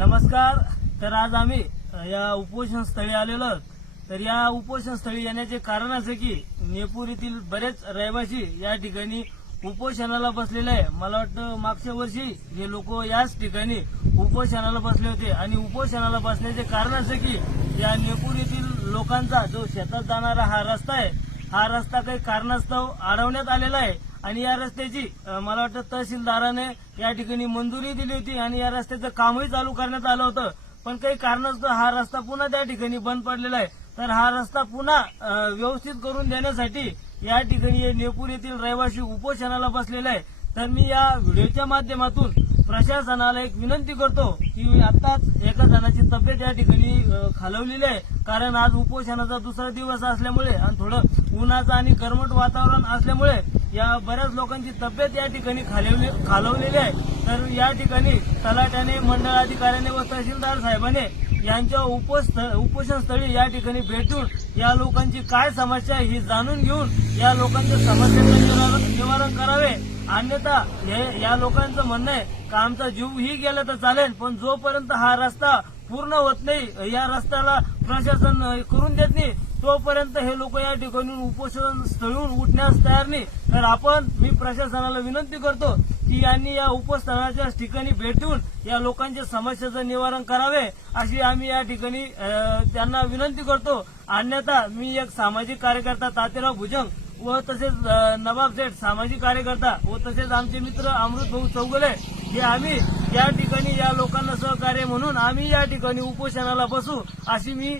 नमस्कार। तर आज आम्ही या उपोषण स्थळी आलेलो आहोत। तर या उपोषण स्थळी येण्याचे कारण असे की नेपूर येथील बरेच रहिवासी या ठिकाणी उपोषणाला बसलेले आहे। मला वाटतं मागच्या वर्षी हे लोक याच ठिकाणी उपोषणाला बसले होते आणि उपोषणाला बसण्याचे कारण असे की या नेपूर येथील लोकांचा जो शेतात जाणारा हा रस्ता आहे, हा रस्ता काही कारणास्तव अडवण्यात आलेला आहे आणि या रस्त्याची मला वाटतं तहसीलदाराने या ठिकाणी मंजुरी दिली होती आणि या रस्त्याचं कामही चालू करण्यात आलं होतं। पण काही कारणास्तव हा रस्ता पुन्हा त्या ठिकाणी बंद पडलेला आहे। तर हा रस्ता पुन्हा व्यवस्थित करून देण्यासाठी या ठिकाणी नेपूर येथील रहिवासी उपोषणाला बसलेले आहे। तर मी या व्हिडिओच्या माध्यमातून प्रशासनाला एक विनंती करतो की आताच एका जणाची तब्येत या ठिकाणी खालवलेली आहे, कारण आज उपोषणाचा दुसरा दिवस असल्यामुळे आणि थोडं उन्हाचं आणि गरमट वातावरण असल्यामुळे या बऱ्याच लोकांची तब्येत या ठिकाणी खालवलेली आहे। तर या ठिकाणी तलाट्याने, मंडळ अधिकाऱ्याने व तहसीलदार साहेबांनी यांच्या उपोषण स्थळी या ठिकाणी भेटून या लोकांची काय समस्या आहे ही जाणून घेऊन या लोकांच्या समस्यांचं निवारण करावे। अन्यथा हे या लोकांचं म्हणणं आहे का आमचा जीवही गेला तर चालेल, पण जोपर्यंत हा रस्ता पूर्ण होत नाही, या रस्त्याला प्रशासन करून देत नाही, तोपर्यंत हे लोक या ठिकाणी उपोषण स्थळून उठण्यास तयार नाही। तर मी प्रशासनाला विनंती करतो की यांनी या उपोषणाच्या ठिकाणी भेटून या लोकांच्या समस्याचं निवारण करावे, अशी आम्ही या ठिकाणी त्यांना विनंती करतो। अन्यथा मी एक सामाजिक कार्यकर्ता तात्याराव भुजंग व तसेच नवाब सेठ सामाजिक कार्यकर्ता व तसेच आमचे मित्र अमृत भाऊ चौगुले हे आम्ही या ठिकाणी या लोकांना सहकार्य म्हणून आम्ही या ठिकाणी उपोषणाला बसू, अशी मी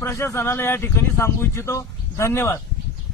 प्रशासनाला या ठिकाणी सांगू इच्छितो। धन्यवाद।